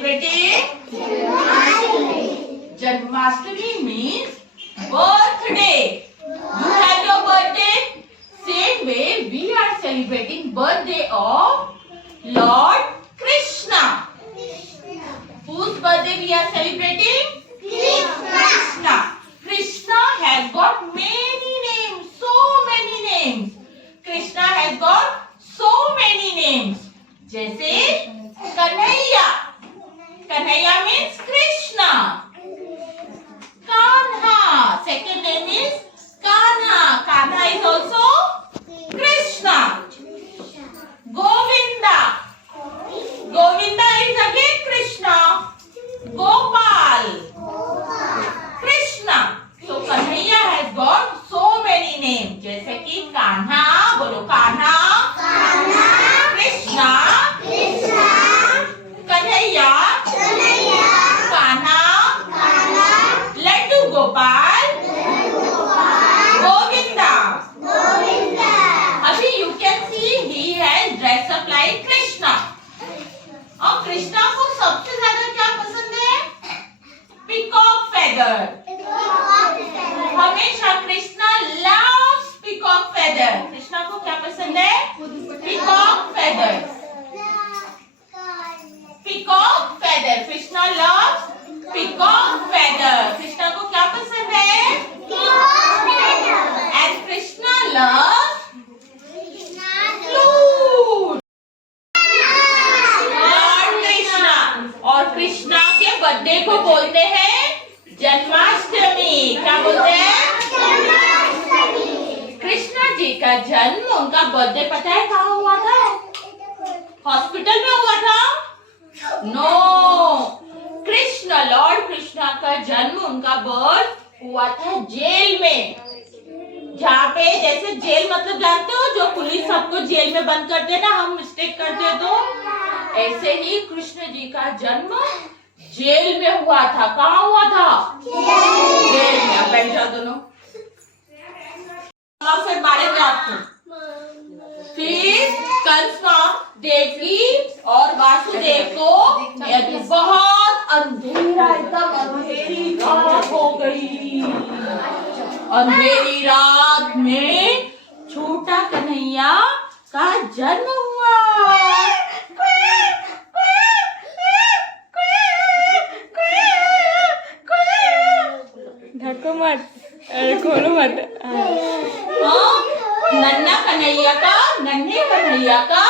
celebrating Janmashtami means birthday. You had your birthday. Same way we are celebrating birthday of Lord Krishna. Whose birthday we are celebrating? Krishna. Krishna has got many names, so many names. Krishna has got so many names. जैसे Kanhaiya. Kanhaiya means Krishna. Kanha. Second name is Kanha. Kanha is also Krishna. Govinda. Govinda is again Krishna. Gopal. Krishna. So Kanhaiya has got so many names. जैसे कि कान्हा, बोलो कान्हा. कृष्णा. कन्हैया. कान्हा. लड्डू गोपाल. गोविंदा. अभी you can see he has dressed up like Krishna. और कृष्णा को सबसे ज्यादा क्या पसंद है? Peacock feather. हमेशा Krishna loves peacock feather. Krishna को क्या पसंद है? Peacock feather. Peacock feather. Krishna loves peacock feather. Krishna को क्या पसंद है? Peacock feather. And Krishna loves flute. Lord Krishna. और कृष्णा के बर्थडे को बोलते हैं जन्माष्टमी. क्या बोलते हैं? कृष्णा जी का जन्म, उनका बर्थडे पता है कहाँ हुआ था? हॉस्पिटल में हुआ था? नो. कृष्ण, लॉर्ड कृष्णा का जन्म, उनका बर्थ हुआ था जेल में. जहाँ पे जैसे जेल मतलब जानते हो, जो पुलिस सबको जेल में बंद करते हैं ना, हम मिस्टेक करते तो ऐसे ही कृष्ण जी का जन्म जेल में हुआ था. कहाँ हुआ था? जेल में. अब बैठ जाओ दोनों. फिर मारेंगे आपको. फिर कंस देवकी और वासुदेव को बहुत अंधेरा, एकदम अंधेरी रात हो गई. अंधेरी रात में छोटा कन्हैया का जन्म हुआ. ढको मत, खोलो मत. नन्हे कन्हैया का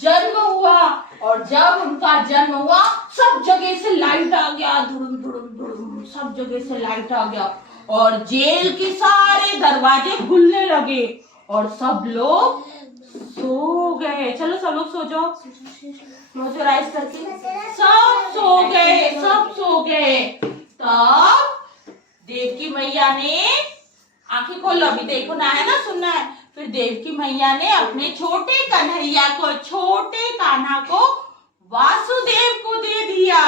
जन्म हुआ. और जब उनका जन्म हुआ, सब जगह से लाइट आ गया. धुड़ुम धुड़ुम धुड़ुम सब जगह से लाइट आ गया. और जेल के सारे दरवाजे खुलने लगे और सब लोग सो गए. चलो सब लोग सो जाओ. क्लोज योर आइज करके. सब सो गए, सब सो गए. तब देवकी मैया ने आंखें खोलो. अभी देखो ना, है ना, सुनना है. फिर देवकी मैया ने अपने छोटे कन्हैया को, छोटे कान्हा को वासुदेव को दे दिया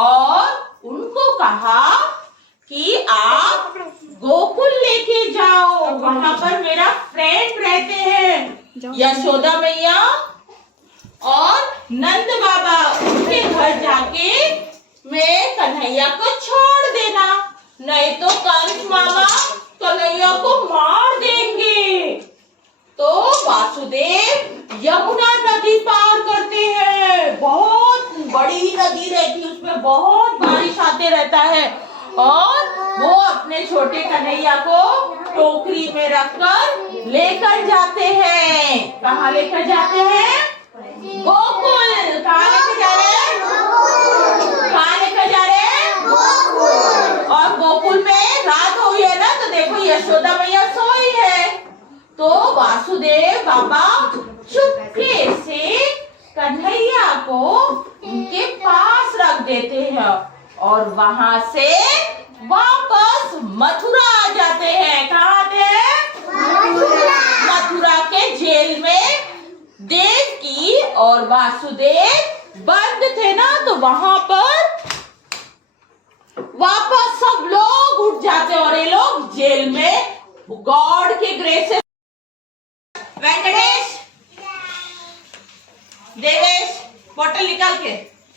और उनको कहा कि आप गोकुल लेके जाओ. वहां पर मेरा फ्रेंड रहते हैं यशोदा मैया और नंद बाबा. उनके घर जाके मैं कन्हैया को छोड़ देना, नहीं तो कंस मामा कन्हैया को मार देंगे. तो वासुदेव यमुना नदी पार करते हैं. बहुत बड़ी नदी रहती है, उसमें बहुत बारिश आते रहता है. और वो अपने छोटे कन्हैया को टोकरी में रखकर लेकर जाते हैं. कहाँ लेकर जाते हैं? गोकुल. कहाँ लेकर जा रहे हैं? कहाँ लेकर जा रहे हैं? और गोकुल में रात हुई है ना, तो देखो यशोदा मैया सोई है. तो वासुदेव बाबा चुपके से कन्हैया को उनके पास रख देते हैं और वहां से वापस मथुरा आ जाते हैं. कहाँ आते हैं? मथुरा के जेल में देवकी और वासुदेव बंद थे ना, तो वहां पर वापस सब लोग उठ जाते और ये लोग जेल में गॉड के ग्रेस से. वेंकटेश, देवेश, बोतल निकाल के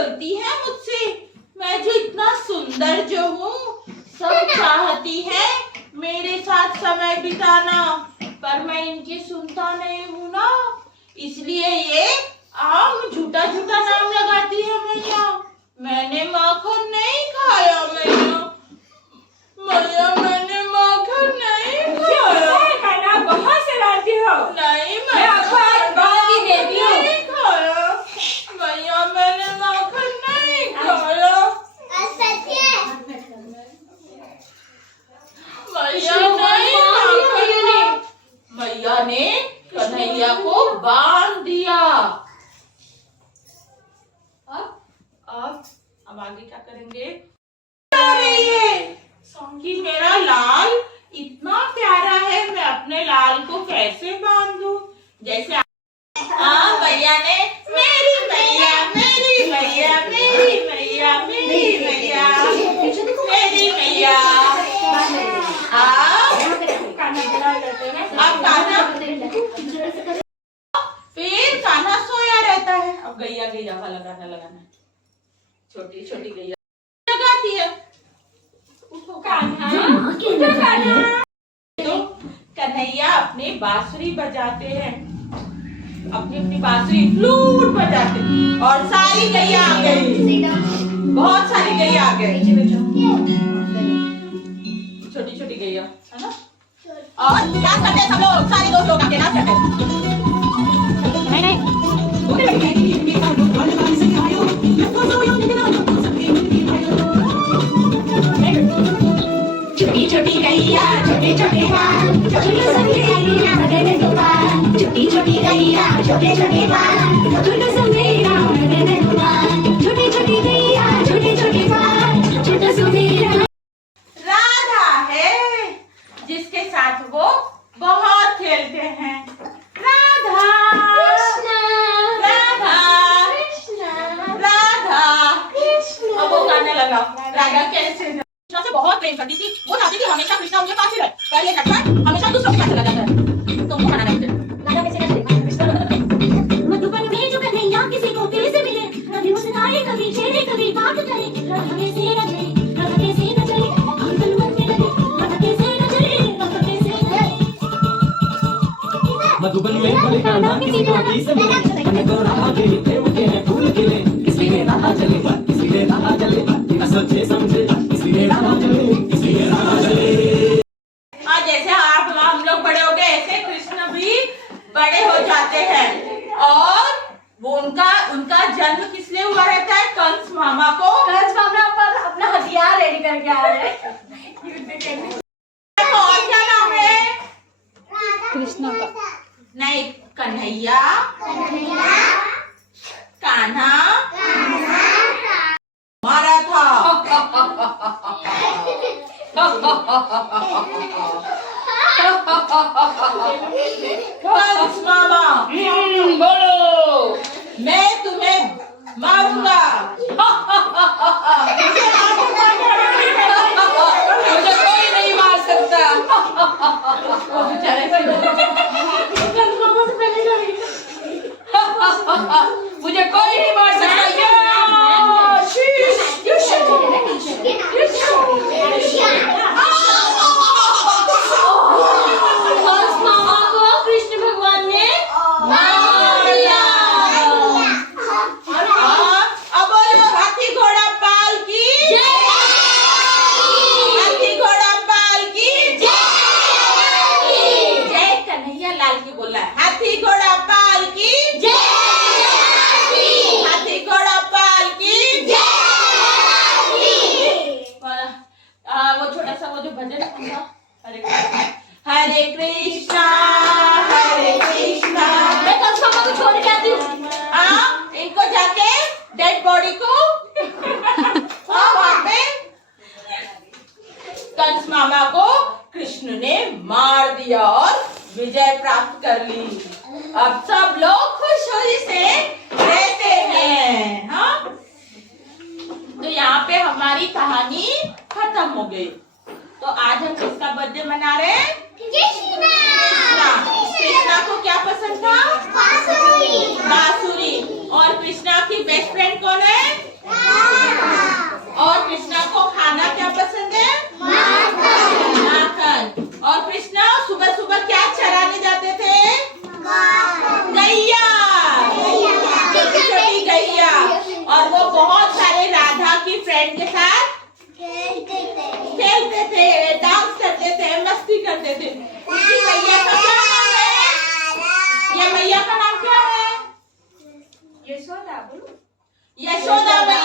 खेलती है मुझसे। मैं जो इतना सुंदर जो हूँ, सब चाहती है मेरे साथ समय बिताना, पर मैं इनकी सुनता नहीं हूँ ना, इसलिए ये आम झूठा झूठा नाम लगाती है मैया। मैंने माखन नहीं खाया मैया, मैया मैंने माखन नहीं खाया। कान्हा बहुत शरारती हो। नहीं मैं आपको आज बात ही देती हूँ। नहीं खाया मैया, मैंने माखन नहीं खाया मैया, नहीं माखन। मैया ने कन्हैया को बांध दिया। अब आगे क्या करेंगे? कि मेरा लाल इतना प्यारा है, मैं अपने लाल को कैसे बांधूं? जैसे भैया ने मेरी मैया मेरी मैया मेरी मैया मेरी मैया मेरी मैया। अब कान्हा, फिर कान्हा सोया रहता है। अब गैया गैया वाला गाना लगाना, छोटी छोटी गैया लगाती है। उठो कान्हा, उठो कान्हा। तो कन्हैया अपनी बांसुरी बजाते हैं, अपनी अपनी बांसुरी फ्लूट बजाते, और सारी गैया आ गई, बहुत सारी गैया आ गई, छोटी छोटी गैया है ना। और डांस करते हैं सब लोग, सारे दोस्त लोग आके डांस करते हैं। छोटी छोटी गैया छोटे छोटे बाल, छोटे छोटे गैया बड़े दुकान, छोटी छोटी गैया छोटे छोटे बाल, छोटे सुमेरा बड़े दुकान, छोटी छोटी गैया छोटे छोटे बाल, छोटा सुमेरा। राधा है जिसके साथ वो बहुत खेलते हैं। राधा राधा राधा। अब वो गाना लगाओ। राधा कैसे कृष्णा से बहुत प्रेम करती थी, वो चाहती थी हमेशा कृष्णा उनके पास ही रहे, पर ये नटखट हमेशा दूसरों के पास चला जाता है। तुमको मना करते हैं। राधा कैसे करती? मधुबन में जो कन्हैया किसी को फिर से मिले, कभी मुस्कुराए कभी छेड़े कभी बात करे, राधा कैसे न चले, राधा कैसे न चले, आंगन मन में लगे, राधा कैसे न चले, राधा कैसे न चले। मधुबन में कोई कान्हा किसी को भी से मिले, हमें तो राह के प्रेम के हैं फूल खिले, इसलिए राह चले, इसलिए राह चले, बिना सोचे समझे, इसलिए राह चले, इसलिए राह चले। और जैसे आप हम लोग बड़े हो गए, ऐसे कृष्ण भी बड़े हो जाते हैं, और वो उनका जन्म किस लिए हुआ रहता है? कंस मामा को। कंस मामा पर अपना हथियार रेडी करके आ रहे हैं युद्ध करने। और क्या नाम है? कृष्णा का नहीं, कन्हैया, कान्हा मारा था। कंस मामा बोलो, मैं तुम्हें मारूंगा। मुझे कोई नहीं मार सकता। वो बेचारे कंस मामा से पहले जाएगी। मुझे कोई नहीं मार सकता। हरे कृष्णा हरे कृष्णा। मैं कंस मामा को छोड़ के आती हूँ। इनको जाके डेड बॉडी को वहाँ पे कंस मामा को कृष्ण ने मार दिया और विजय प्राप्त कर ली। अब सब लोग खुशी से रहते हैं। हाँ, तो यहाँ पे हमारी कहानी खत्म हो गई। तो आज हम किसका बर्थडे मना रहे हैं? कृष्णा। कृष्णा को क्या पसंद था? बांसुरी। और कृष्णा की बेस्ट फ्रेंड कौन है? फ्रेंड के साथ खेलते थे, डांस करते थे, मस्ती करते थे। उसकी मैया का क्या नाम है? ये मैया का नाम क्या है? यशोदा बोलो। यशोदा मैया